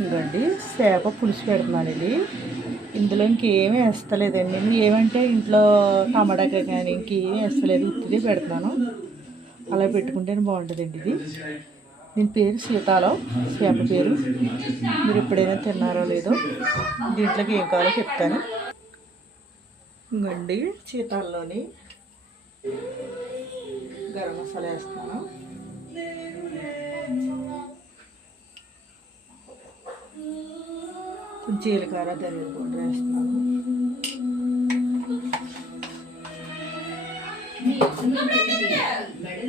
ఇదండి చేప పులుసు పెడుతున్నాను. ఇది ఇందులో ఇంకేమీ వేస్తలేదండి. ఏమంటే ఇంట్లో టమాటాకాయ కానీ ఇంకేమీ వేస్తలేదు, ఉత్తిదే పెడుతున్నాను. అలా పెట్టుకుంటేనే బాగుంటుందండి. ఇది దీని పేరు సీతాలో, చేప పేరు. మీరు ఎప్పుడైనా తిన్నారో లేదో, దీంట్లోకి ఏం కావాలో చెప్తాను. ఇంకండి సీతాల్లోని గరం మసాలా వేస్తున్నాను. జీలకర్ర ధనియాల పౌడర్ వేస్తున్నాను.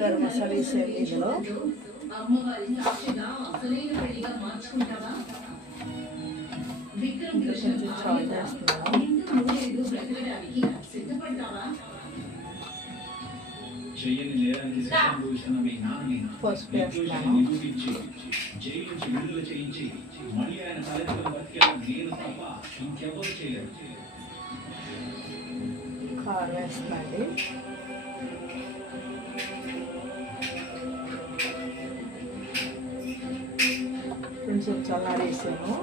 గరం మసాలా వేసేది ఇందులో. కొంచెం సాల్ట్ వేస్తున్నాను. పసుపు వేస్తున్నాను. కారం వేస్తున్నాండి. కొంచెం చల్లారేసాను.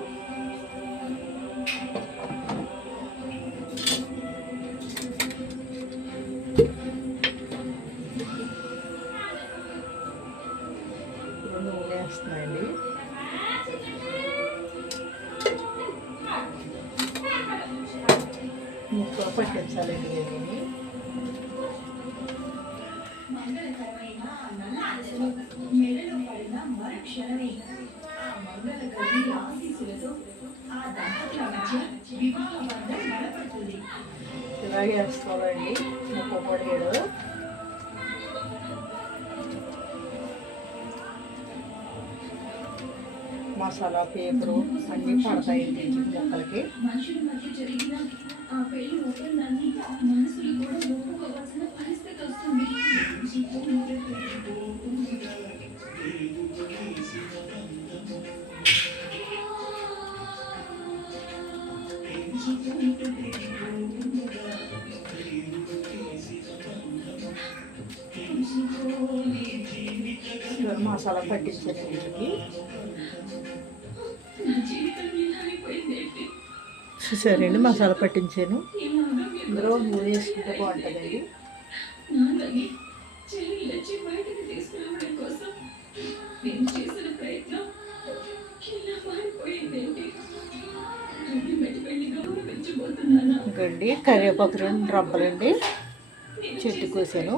నూనె వేస్తున్నాయండి. ముక్కలు పట్టించాలండి. ఇలాగే వేసుకోవాలండి. ముక్క పొడిగేడు మసాలా పేపరు అన్నీ పడతాయండి ముక్కలకి. మసాలా పట్టించాను వీటికి. చూసారండి, మసాలా పట్టించాను. ఇందులో నూనె వేసుకుంటే బాగుంటుందండి. ఇంకండి కరివేపాకు 2 రబ్బలండి చెట్టు కోసాను.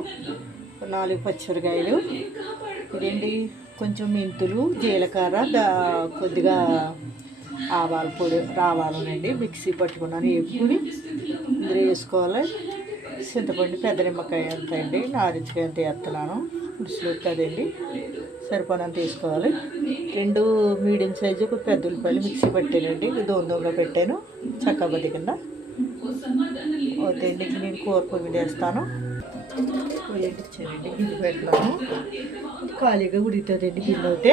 4 పచ్చిమిరకాయలు. ఇదేంటి కొంచెం మెంతులు, జీలకర్ర, కొద్దిగా ఆవాల పొడి, రావాలనండి మిక్సీ పట్టుకున్నాను. వేపుకుని ఇందులో వేసుకోవాలి. చింతపండు పెద్ద నిమ్మకాయ అంత అండి, నారింజకాయ అంత వేస్తున్నాను. పులుసులో కదండి, సరిపోనంత వేసుకోవాలి. 2 మీడియం సైజు పెద్ద ఉల్లిపాయలు మిక్సీ పట్టానండి. దూరంగా పెట్టాను చక్కబద్ది కింద. వద్దండి, నేను కూర పొయ్యి మీద వేస్తాను. ఇచ్చానండి, గిన్నె పెడతాను. ఖాళీగా ఉడుకుతుందండి గిన్నె అయితే.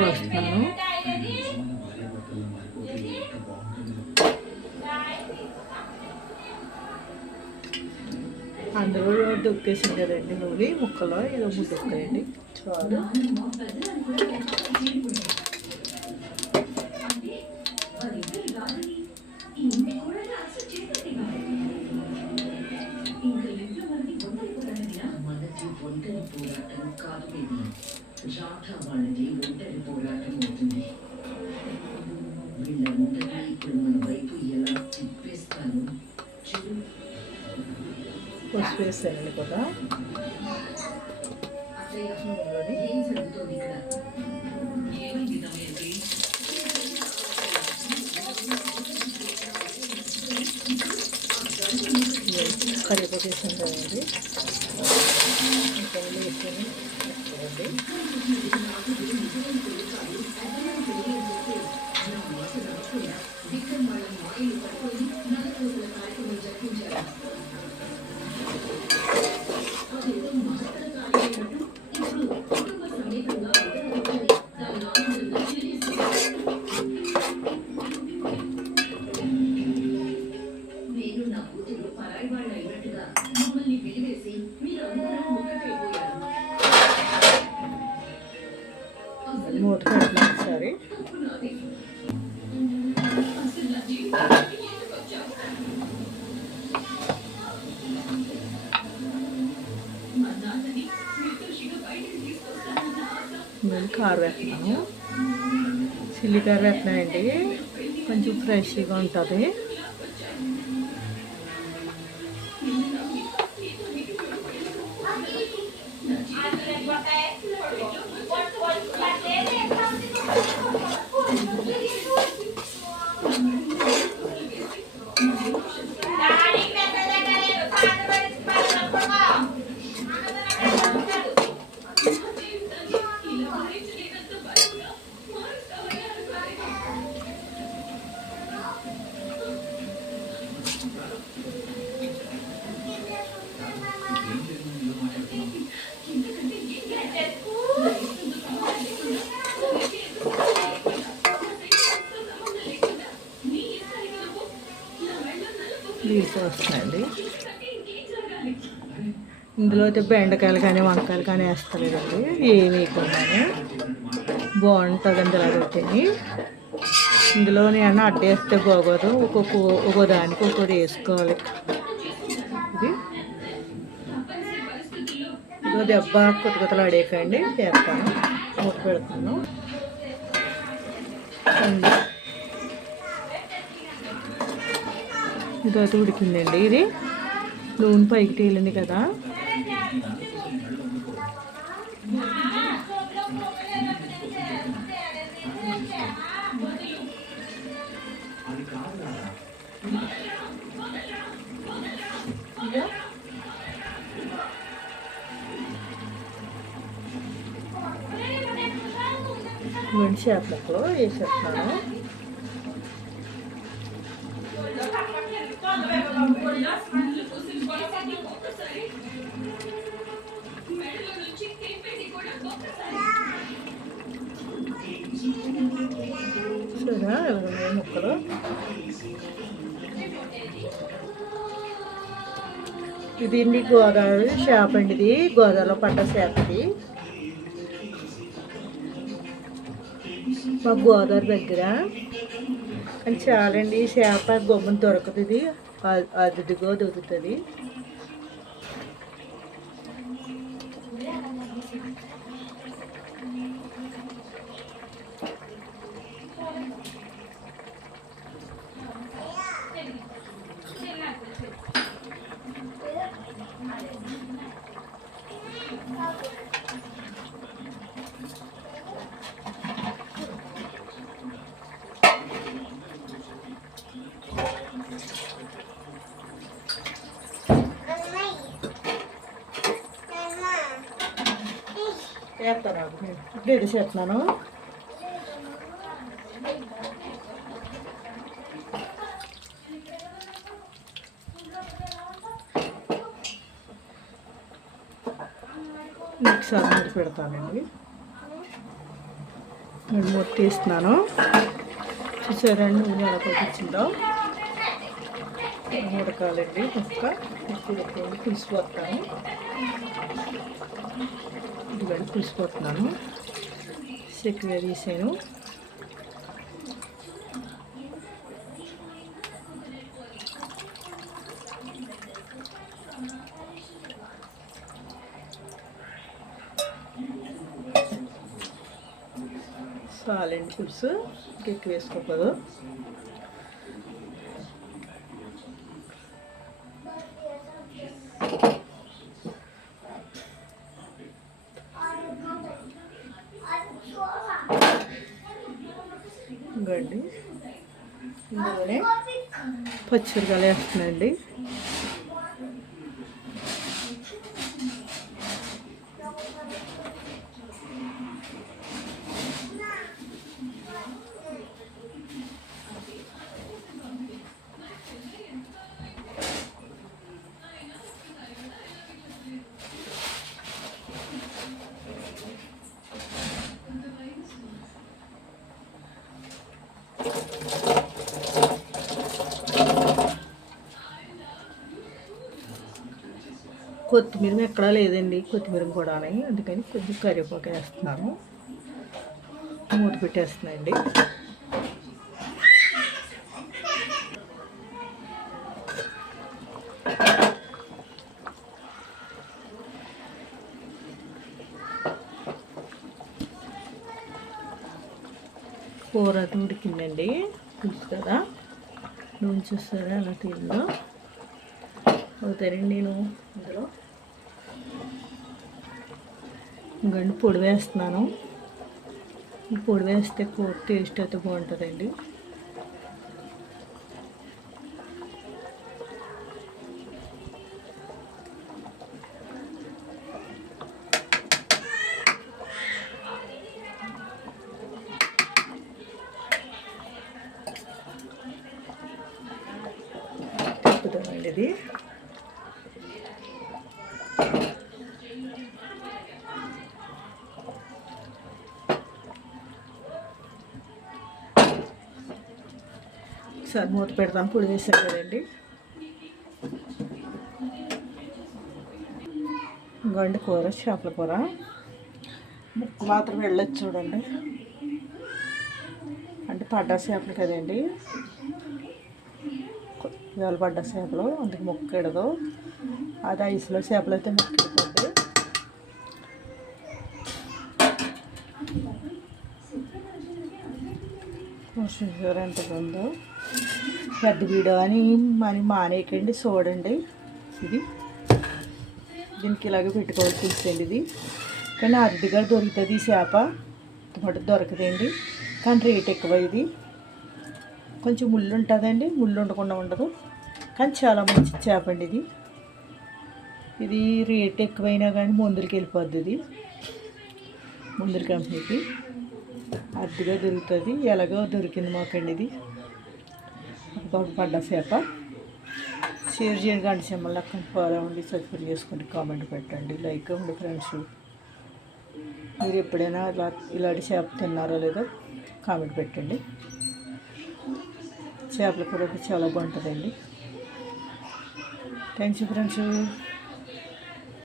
వస్తున్నాను. అందులో దొక్కేసింది కదండి నూనె ముక్కలో. ఏదో ముద్దొక్కాయండి చాలు. పసుపు వేసానండి కూడా. కరివేపాకు వేసాను కదండి, ఇంకా వేసుకొని మూత పెట్టిన ఒకసారి. నేను కారం వేస్తున్నాను, చిల్లీ కారం వేస్తున్నానండి, కొంచెం ఫ్రెష్గా ఉంటుంది. నీళ్ళు వస్తున్నాయండి. ఇందులో అయితే బెండకాయలు కానీ వంకాయలు కానీ వేస్తలేదండి, ఏమి వేయకుండానే బాగుంటుందండి ఇలా పెట్టేది. ఇందులో నేను అడ్డేస్తే బాగోదు, ఒక్కో దానికి ఒక్కొక్కటి వేసుకోవాలి. ఇది ఇదో దెబ్బ కొత్తలు అడేకండి చేస్తాను, మూత పెడతాను. ఇదైతే ఉడికిందండి, ఇది నూనె పైకి తేలింది కదా. మంచి చేపలకు వేసేస్తాను. చూడా ఇలాగ ముక్కలు ఇది గోదావరి చేప అండి, ఇది గోదావరిలో పడ్డ చేప. ఇది మా గోదావరి దగ్గర కానీ చాలండి, చేప గొమ్మన దొరకదు, ఇది అదిగో దొరుకుతుంది. వేస్తాను ఇప్పుడు ఇది చేస్తున్నాను. మిక్సర్ మీద పెడతానండి, నేను మూత తీస్తున్నాను. చూసారండి నూనె ఎలా పట్టించిందో, ఉడకాలండి ముక్క పులిసిపోతాను. ఇదిగోండి పులిసిపోతున్నాను, ఎక్కువ తీసాను. చాలండి పులుసు, ఎక్కువ వేసుకోకూడదు. ఇంకోండి ఇందులోనే పచ్చిమిరకాయలు వేస్తున్నాయండి. కొత్తిమీర ఎక్కడా లేదండి, కొత్తిమీర కూడా, అందుకని కొంచెం కరివేపాకు వేస్తున్నాను. మూత పెట్టేస్తున్నాయండి. కూర ఉడికిందండి, చూస్తారా? నూనె చూస్తారా అలా తీరులో అవుతారండి. నేను ఇందులో ఇంకండి పొడి వేస్తున్నాను. ఈ పొడి వేస్తే కూర టేస్ట్ అయితే బాగుంటుందండి. తిప్పుతామండి ఇది. ఒకసారి మూత పెడతాం, పొడి వేసాం కదండి. ఇంకోండి కూర, చేపల కూర మాత్రం వెళ్ళొచ్చు చూడండి. అంటే పడ్డ చేపలు కదండి, ఇవాళ పడ్డ చేపలు, అందుకు ముక్కెడదు. అది ఐస్లో చేపలు అయితే ముక్కెడుతుంది. చూసారు ఎంత ఉందో. పెద్ద వీడియో అని మానేయకండి, చూడండి. ఇది దీనికి ఇలాగే పెట్టుకోవాల్సి వస్తుంది. ఇది కానీ అరుదుగా దొరుకుతుంది ఈ చేప, మటు దొరకదండి. కానీ రేట్ ఎక్కువ. ఇది కొంచెం ముళ్ళు ఉంటుందండి, ముళ్ళు ఉండకుండా ఉండదు, కానీ చాలా మంచి చేప అండి ఇది. ఇది రేట్ ఎక్కువైనా కానీ ముందుకు వెళ్ళిపోద్ది. ఇది ముందుల కంపెనీకి అరుదుగా దొరుకుతుంది. ఎలాగో దొరికింది మాకండి. ఇది ఒక పడ్డ చేప. షేర్ చేయండి, గంట సింబల్ అక్కడ ఫాలో అవ్వండి, సబ్స్క్రైబ్ చేసుకోండి, కామెంట్ పెట్టండి, లైక్ అవ్వండి ఫ్రెండ్స్. మీరు ఎప్పుడైనా ఇలాంటి చేప తిన్నారో లేదో కామెంట్ పెట్టండి. చేపల కూర చాలా బాగుంటుందండి. Thanks friends.